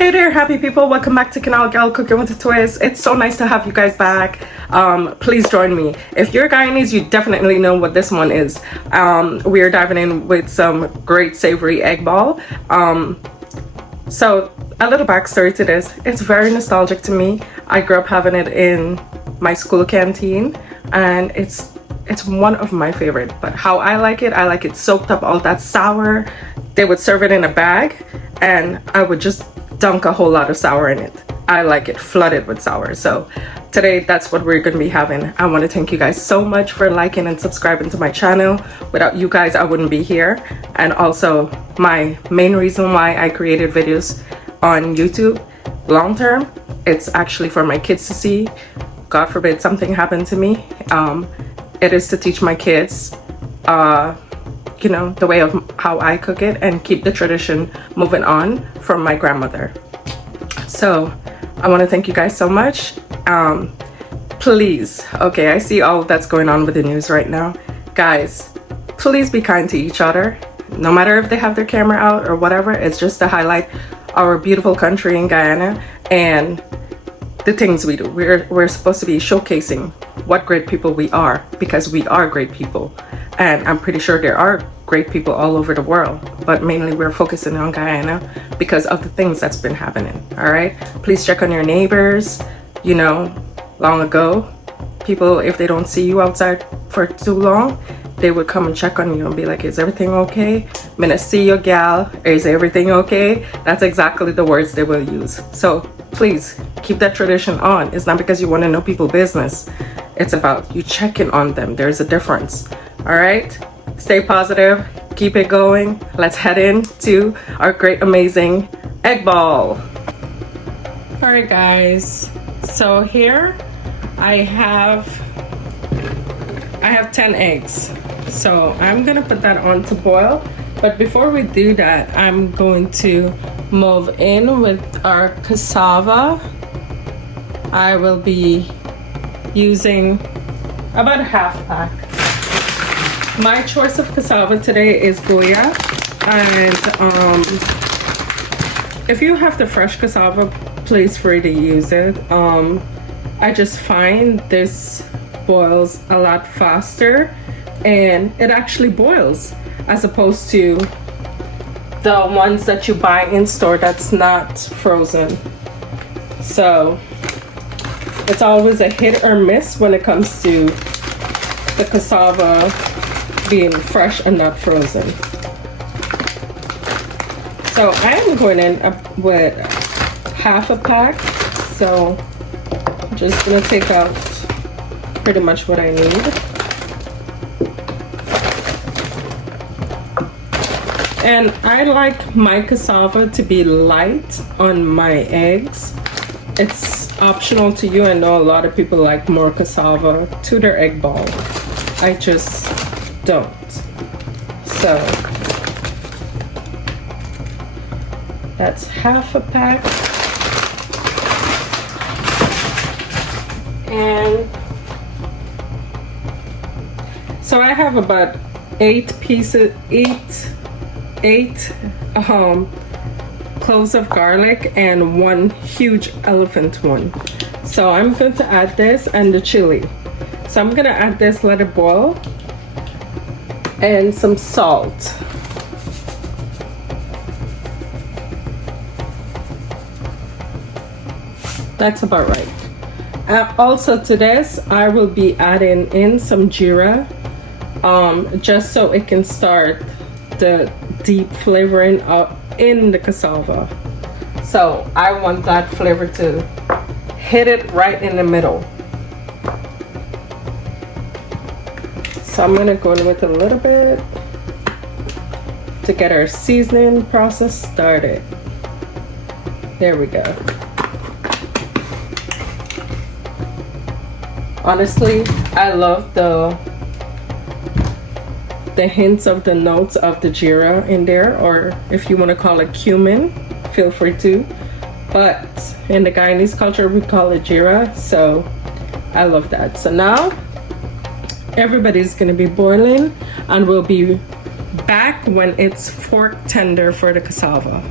Hey there, happy people. Welcome back to CanalGyal Cooking with a Twist. It's so nice to have you guys back. Please join me. If you're Guyanese, you definitely know what this one is. We are diving in with some great savory egg ball. So a little backstory to this. It's very nostalgic to me. I grew up having it in my school canteen, and it's one of my favorite. But how I like it soaked up all that sour. They would serve it in a bag, and I would just dunk a whole lot of sour in it. I like it flooded with sour. So today, that's what we're going to be having. I want to thank you guys so much for liking and subscribing to my channel. Without you guys, I wouldn't be here. And also, my main reason why I created videos on YouTube long term, it's actually for my kids to see. God forbid something happened to me. It is to teach my kids you know, the way of how I cook it and keep the tradition moving on from my grandmother. So I want to thank you guys so much. Please, okay, I see all that's going on with the news right now. Guys, please be kind to each other. No matter if they have their camera out or whatever, it's just to highlight our beautiful country in Guyana and the things we do. We're supposed to be showcasing what great people we are, because we are great people. And I'm pretty sure there are great people all over the world, but mainly we're focusing on Guyana because of the things that's been happening. All right, please check on your neighbors. You know, long ago, people, if they don't see you outside for too long, they would come and check on you and be like, is everything okay? I'm gonna see your gal, is everything okay? That's exactly the words they will use. So please keep that tradition on. It's not because you want to know people's business. It's about you checking on them. There's a difference. All right, stay positive, keep it going. Let's head into our great, amazing egg ball. All right, guys. So here I have 10 eggs. So I'm gonna put that on to boil. But before we do that, I'm going to move in with our cassava. I will be using about a half pack. My choice of cassava today is Goya, and if you have the fresh cassava, please free to use it. I just find this boils a lot faster, and it actually boils as opposed to the ones that you buy in store that's not frozen. So it's always a hit or miss when it comes to the cassava being fresh and not frozen. So I'm going in with half a pack. So I'm just gonna take out pretty much what I need. And I like my cassava to be light on my eggs. It's optional to you. I know a lot of people like more cassava to their egg ball. I just don't. So that's half a pack. And so I have about 8 cloves of garlic and 1 huge elephant one. So I'm going to add this and the chili. So I'm gonna add this, let it boil, and some salt. That's about right. Also to this, I will be adding in some jeera, just so it can start the deep flavoring up in the cassava. So I want that flavor to hit it right in the middle. So I'm gonna go in with a little bit to get our seasoning process started. There we go. Honestly, I love the hints of the notes of the jeera in there, or if you want to call it cumin, feel free to. But in the Guyanese culture, we call it jeera, so I love that. So now everybody's gonna be boiling, and we'll be back when it's fork tender for the cassava.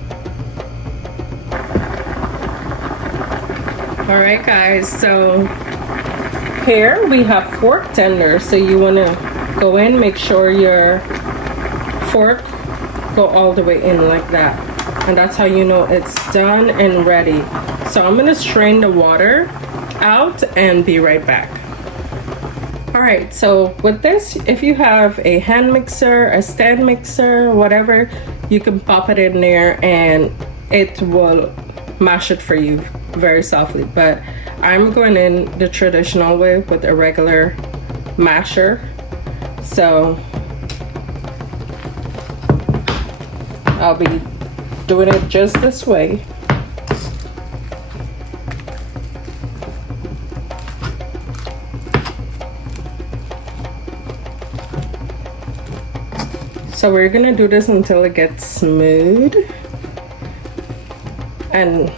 All right, guys, so here we have fork tenders. So you want to go in, make sure your fork go all the way in like that, and that's how you know it's done and ready. So I'm gonna strain the water out and be right back. All right, so with this, if you have a hand mixer, a stand mixer, whatever, you can pop it in there and it will mash it for you very softly. But I'm going in the traditional way with a regular masher. So I'll be doing it just this way. So we're gonna do this until it gets smooth. And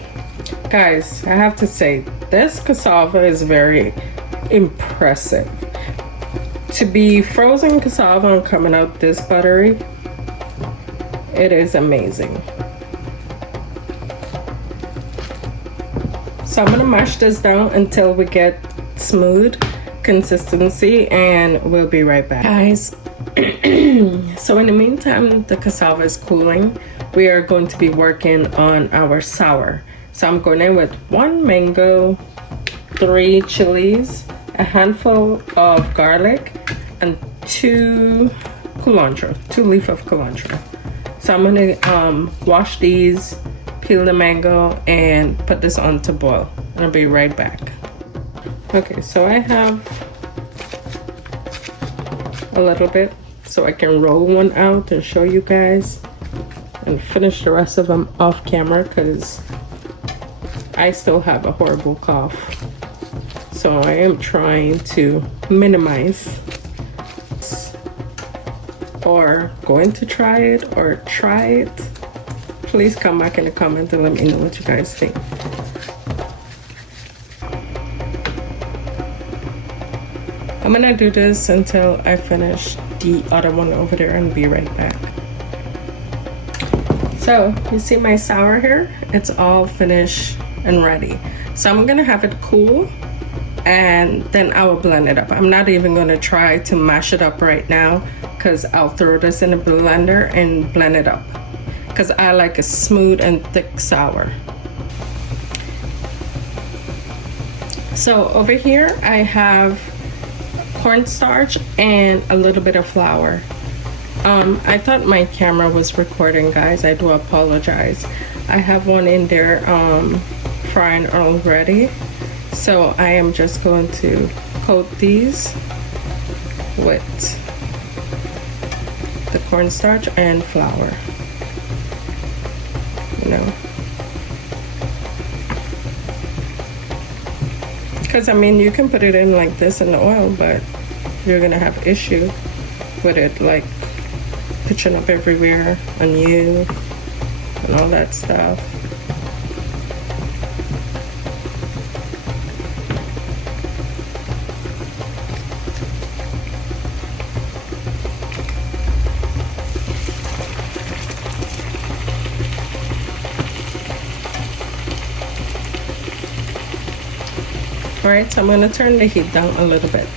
guys, I have to say, this cassava is very impressive. To be frozen cassava and coming out this buttery, it is amazing. So I'm gonna mash this down until we get smooth consistency, and we'll be right back. Guys, so in the meantime, the cassava is cooling. We are going to be working on our sour. So I'm going in with 1 mango, 3 chilies, a handful of garlic, and 2 cilantro, 2 leaves of cilantro. So I'm gonna wash these, peel the mango, and put this on to boil. And I'll be right back. Okay, so I have a little bit, so I can roll one out and show you guys, and finish the rest of them off camera because I still have a horrible cough. So I am trying to minimize, or going to try it or try it. Please come back in the comments and let me know what you guys think. I'm gonna do this until I finish the other one over there and be right back. So you see my sour here? It's all finished and ready. So I'm gonna have it cool and then I will blend it up. I'm not even gonna try to mash it up right now because I'll throw this in a blender and blend it up because I like a smooth and thick sour. So over here I have cornstarch and a little bit of flour. I thought my camera was recording, guys. I do apologize. I have one in there frying already. So I am just going to coat these with the cornstarch and flour. You know, because I mean, you can put it in like this in the oil, but you're gonna have issue with it like pitching up everywhere on you and all that stuff. All right, so I'm gonna turn the heat down a little bit.